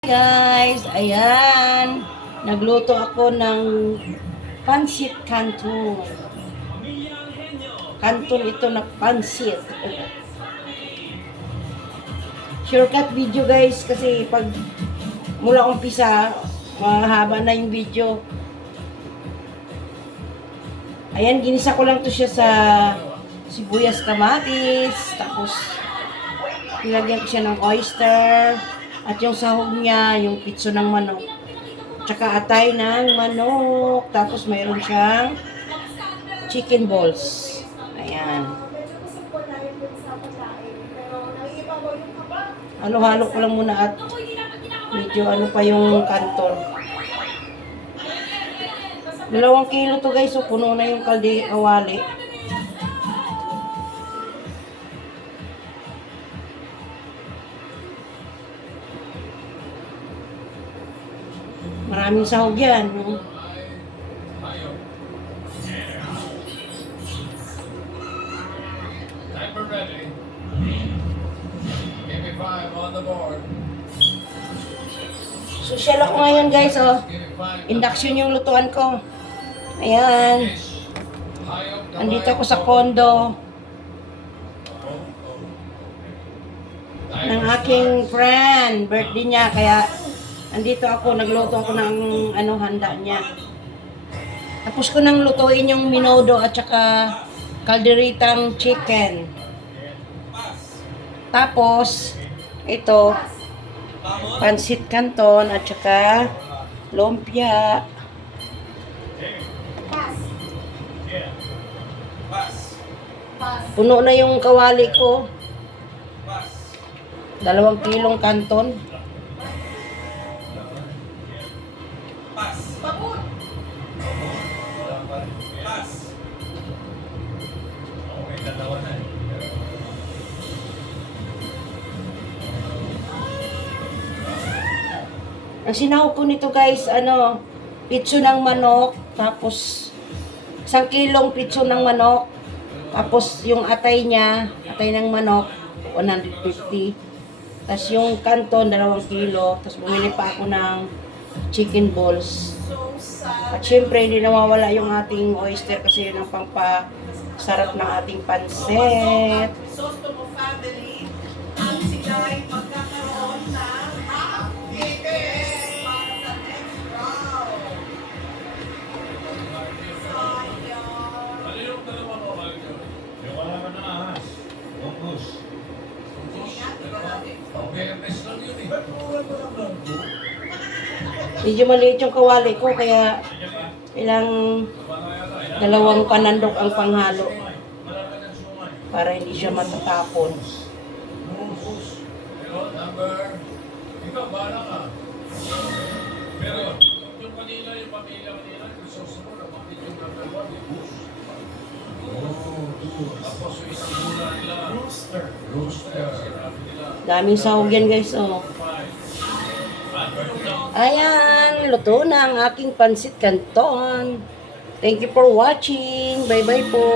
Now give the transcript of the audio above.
Guys, ayan. Nagluto ako ng pansit canton. Canton ito na pansit. Shortcut video guys kasi pag mula umpisa, mahaba na yung video. Ayan, ginisa ko lang to siya sa sibuyas, kamatis, tapos nilagyan ko siya ng oyster. At yung sahog niya, yung pitso ng manok. Tsaka atay ng manok. Tapos mayroon siyang chicken balls. Ayan. Halo-halo ko lang muna at medyo ano pa yung kanton. 2 kilo to guys. So puno na yung kawali. Maraming sahog yan. No? Timer ready. Give me 5 on the board. Social ako ngayon guys. Oh. Induction yung lutuan ko. Ayan. Andito ako sa condo ng aking friend. Birthday niya. Kaya andito ako, nagluto ako ng handa niya. Tapos ko nang lutuin yung minodo at saka kalderitang chicken. Tapos, ito, pansit canton at saka lumpia. Puno na yung kawali ko. 2 kilong canton. Ang sinahog ko nito guys, pitso ng manok, tapos 1 kilong pitso ng manok, tapos yung atay niya, atay ng manok, 150. Tapos yung canton, 2 kilo, tapos bumili pa ako ng chicken balls. At syempre, hindi nawawala yung ating oyster kasi yun ang pampasarap ng ating pansit. Medyo maliit yung kawali ko kaya ilang 2 panandok ang panghalo para hindi siya matatapon. Ikaw, bahala ka. Pero, yung kanila, yung pamilya kanila, yung susunod, bakit yung number 1, yung boost. Tapos yung isang mula nila, rooster. Daming sahog yan guys, oh. Ayan, luto na ang aking pansit canton. Thank you for watching. Bye-bye po.